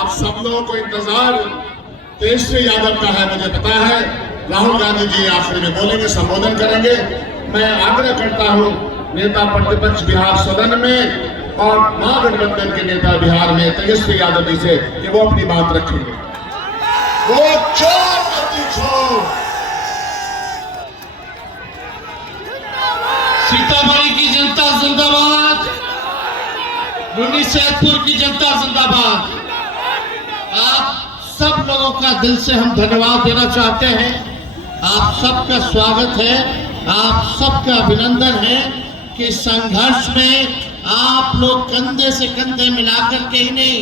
आप सब लोगों को इंतजार तेजस्वी यादव का है, मुझे पता है। राहुल गांधी जी आखिर में बोलेंगे, संबोधन करेंगे। मैं आग्रह करता हूं नेता प्रतिपक्ष बिहार सदन में और महागठबंधन के नेता बिहार में तेजस्वी यादव जी से कि वो अपनी बात रखेंगे। वो चोर मत छोड़। सीतामढ़ी की जनता जिंदाबाद, सैदपुर की जनता जिंदाबाद। आप सब लोगों का दिल से हम धन्यवाद देना चाहते हैं। आप सबका स्वागत है, आप सबका अभिनंदन है कि संघर्ष में आप लोग कंधे से कंधे मिलाकर के ही नहीं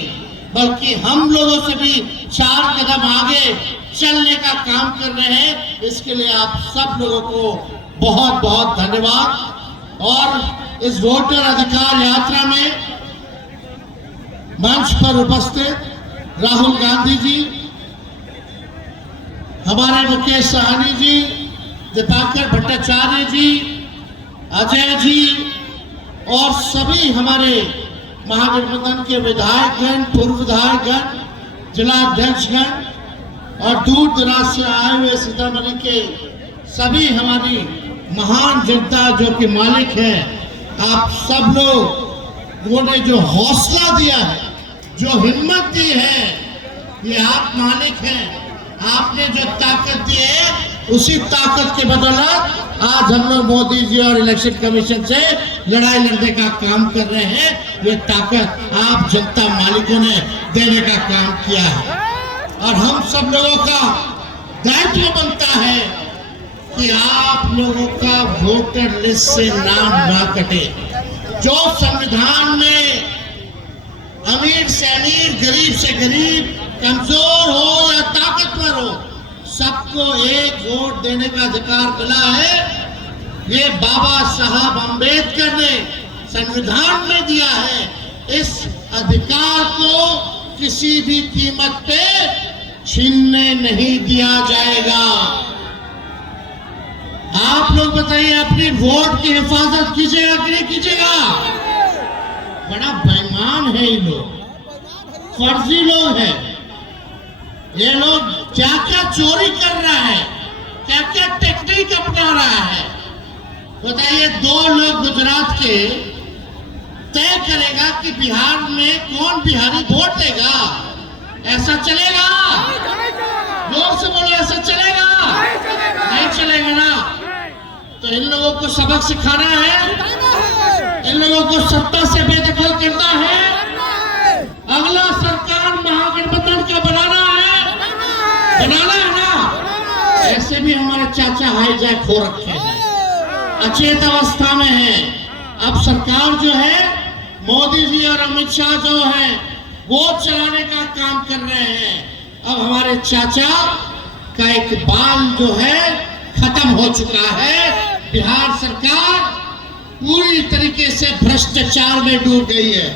बल्कि हम लोगों से भी 4 कदम आगे चलने का काम कर रहे हैं। इसके लिए आप सब लोगों को बहुत बहुत धन्यवाद। और इस वोटर अधिकार यात्रा में मंच पर उपस्थित राहुल गांधी जी, हमारे मुकेश सहनी जी, दीपाकर भट्टाचार्य जी, अजय जी और सभी हमारे महागठबंधन के विधायकगण, पूर्व विधायकगण, जिला अध्यक्षगण और दूर दराज से आए हुए सीतामढ़ी के सभी हमारी महान जनता जो कि मालिक है, आप सब लोगों ने जो हौसला दिया है, जो हिम्मत दी है, ये आप मालिक हैं। आपने जो ताकत दी है उसी ताकत के बदौलत आज हम लोग मोदी जी और इलेक्शन कमीशन से लड़ाई लड़ने का काम कर रहे हैं। ये ताकत आप जनता मालिकों ने देने का काम किया है और हम सब लोगों का दायित्व बनता है कि आप लोगों का वोटर लिस्ट से नाम ना कटे। जो संविधान में अमीर से अमीर, गरीब से गरीब, कमजोर हो या ताकतवर हो, सबको एक वोट देने का अधिकार मिला है। ये बाबा साहब अम्बेडकर ने संविधान में दिया है। इस अधिकार को किसी भी कीमत पे छीनने नहीं दिया जाएगा। आप लोग बताइए, अपनी वोट की हिफाजत कीजिएगा कि नहीं कीजिएगा? बड़ा बेईमान है ये लोग, फर्जी लोग हैं। ये लोग क्या क्या चोरी कर रहा है, क्या क्या टेक्निक अपना रहा है। बताइए, 2 लोग गुजरात के तय करेगा कि बिहार में कौन बिहारी वोट देगा। ऐसा चलेगा? जोर से बोलो, ऐसा चलेगा? नहीं चलेगा ना। तो इन लोगों को सबक सिखाना है, इन लोगों को सत्ता से बेदखल करना है। अगला सरकार महागठबंधन का बनाना है ना। ऐसे भी हमारे चाचा हाईजैक हो रखे हैं, अचेत अवस्था में है। अब सरकार जो है, मोदी जी और अमित शाह जो है, वो चलाने का काम कर रहे हैं। अब हमारे चाचा का एक बाल जो है खत्म हो चुका है। बिहार सरकार पूरी तरीके से भ्रष्टाचार में डूब गई है।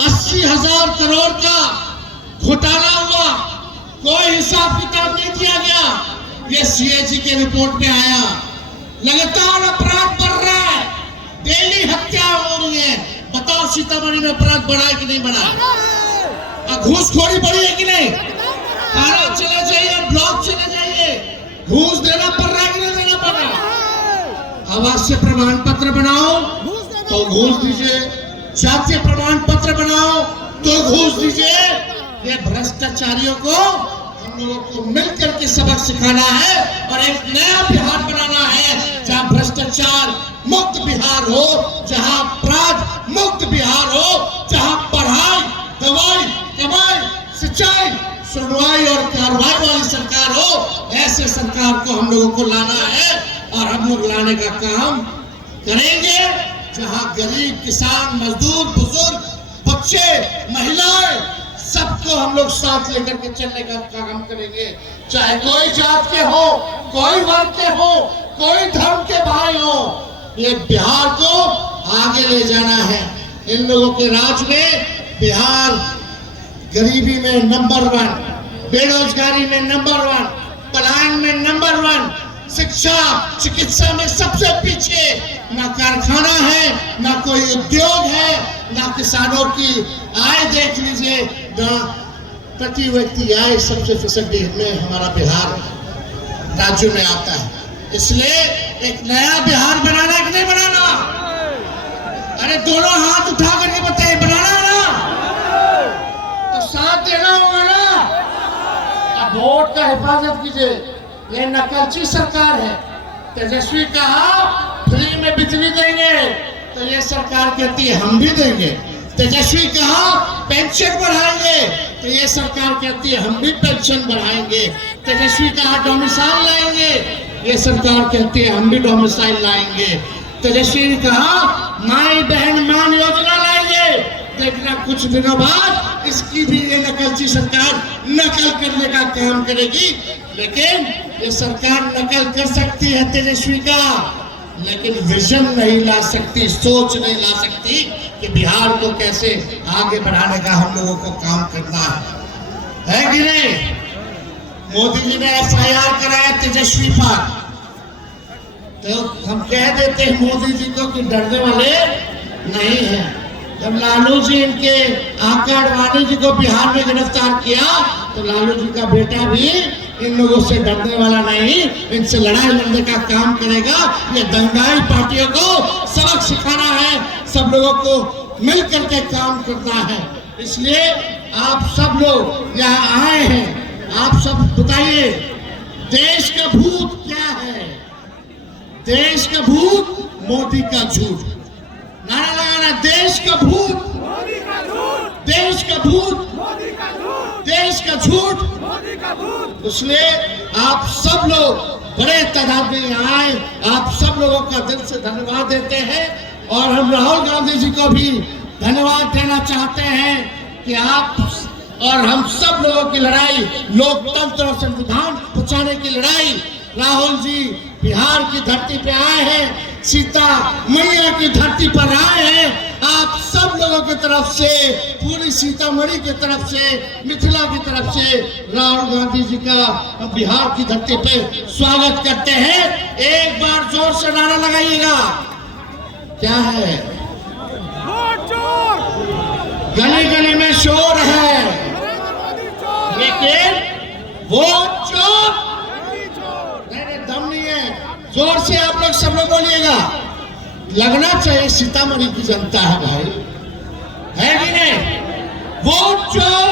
80,000 करोड़ का घोटाला हुआ, कोई हिसाब किताब नहीं दिया गया। ये सीएजी के रिपोर्ट में आया। लगातार अपराध बढ़ रहा है, डेली हत्या हो रही है। बताओ, सीतामढ़ी में अपराध बढ़ा है कि नहीं बढ़ा? घूसखोरी बढ़ी है कि नहीं? थाना चले जाइए, ब्लॉक चले जाइए, घूस देना पड़ रहा है कि नहीं देना पड़ रहा? आवास से प्रमाण पत्र बनाओ तो घूस दीजिए, जातीय प्रमाण पत्र बनाओ तो घूस दीजिए। ये भ्रष्टाचारियों को हम लोगों को मिलकर के सबक सिखाना है और एक नया बिहार बनाना है, जहां भ्रष्टाचार मुक्त बिहार हो, जहां अपराध मुक्त बिहार हो, जहां पढ़ाई, दवाई, कमाई, सिंचाई, सुनवाई और कार्रवाई वाली सरकार हो। ऐसे सरकार को हम लोगों को लाना है और हम लोग लाने का काम करेंगे, जहां गरीब, किसान, मजदूर, बुजुर्ग, बच्चे, महिलाएं, सबको हम लोग साथ लेकर के चलने का काम करेंगे। चाहे कोई जात के हो, कोई वर्ग के हो, कोई धर्म के भाई हो, ये बिहार को आगे ले जाना है। इन लोगों के राज में बिहार गरीबी में नंबर 1, बेरोजगारी में नंबर 1, पलायन में नंबर 1, शिक्षा चिकित्सा में सबसे पीछे। ना कारखाना है, ना कोई उद्योग है, ना किसानों की आय देख लीजिए, ना प्रति व्यक्ति आय सबसे फीसदी में हमारा बिहार राज्य में आता है। इसलिए एक नया बिहार बनाना है कि नहीं बनाना? अरे दोनों हाथ उठा करके बताइए, बनाना है ना? तो साथ देना होगा ना? अब वोट का हिफाजत कीजिए। ये नकलची सरकार है। तेजस्वी कहा फ्री में बिजली देंगे, तो ये सरकार कहती है हम भी देंगे। तेजस्वी कहा पेंशन बढ़ाएंगे, तो ये सरकार कहती है हम भी पेंशन बढ़ाएंगे। तेजस्वी कहा डोमिसाइल लाएंगे, ये सरकार कहती है हम भी डोमिसाइल लाएंगे। तेजस्वी ने कहा माई बहन मान योजना लाएंगे, देखना कुछ दिनों बाद इसकी भी ये नकलची सरकार नकल करने का काम करेगी। लेकिन ये सरकार नकल कर सकती है तेजस्वी का, लेकिन विजन नहीं ला सकती, सोच नहीं ला सकती कि बिहार को कैसे आगे बढ़ाने का हम लोगों को काम करना है कि नहीं? मोदी जी ने FIR कराया तेजस्वी पर, तो हम कह देते हैं मोदी जी को कि डरने वाले नहीं है। जब लालू जी इनके आका अडवाणी जी को बिहार में गिरफ्तार किया, तो लालू जी का बेटा भी इन लोगों से डरने वाला नहीं, इनसे लड़ाई लड़ने का काम करेगा। ये दंगाई पार्टियों को सबक सिखाना है, सब लोगों को मिल करके काम करना है। इसलिए आप सब लोग यहाँ आए हैं, आप सब बताइए देश का भूत क्या है? देश का भूत मोदी का झूठ। नारा लगाना, देश का भूत मोदी का झूठ, देश का भूत मोदी का झूठ, देश का झूठ मोदी का भूत। इसलिए आप सब लोग बड़े तादाद में यहाँ आए, आप सब लोगों का दिल से धन्यवाद देते हैं। और हम राहुल गांधी जी को भी धन्यवाद देना चाहते हैं कि आप और हम सब लोगों की लड़ाई, लोकतंत्र और संविधान बचाने की लड़ाई, राहुल जी बिहार की धरती पे आए हैं, सीता मैया की धरती पर आए हैं। आप सब लोगों की तरफ से, पूरी सीतामढ़ी की तरफ से, मिथिला की तरफ से राहुल गांधी जी का बिहार की धरती पे स्वागत करते हैं। एक बार जोर से नारा लगाइएगा। क्या है? गली गली में शोर है, लेकिन वोट चोर नहीं, दम नहीं है। जोर से आप लोग सब लोग बोलिएगा। लगना चाहिए सीतामढ़ी की जनता है भाई, है कि नहीं? वोट चोर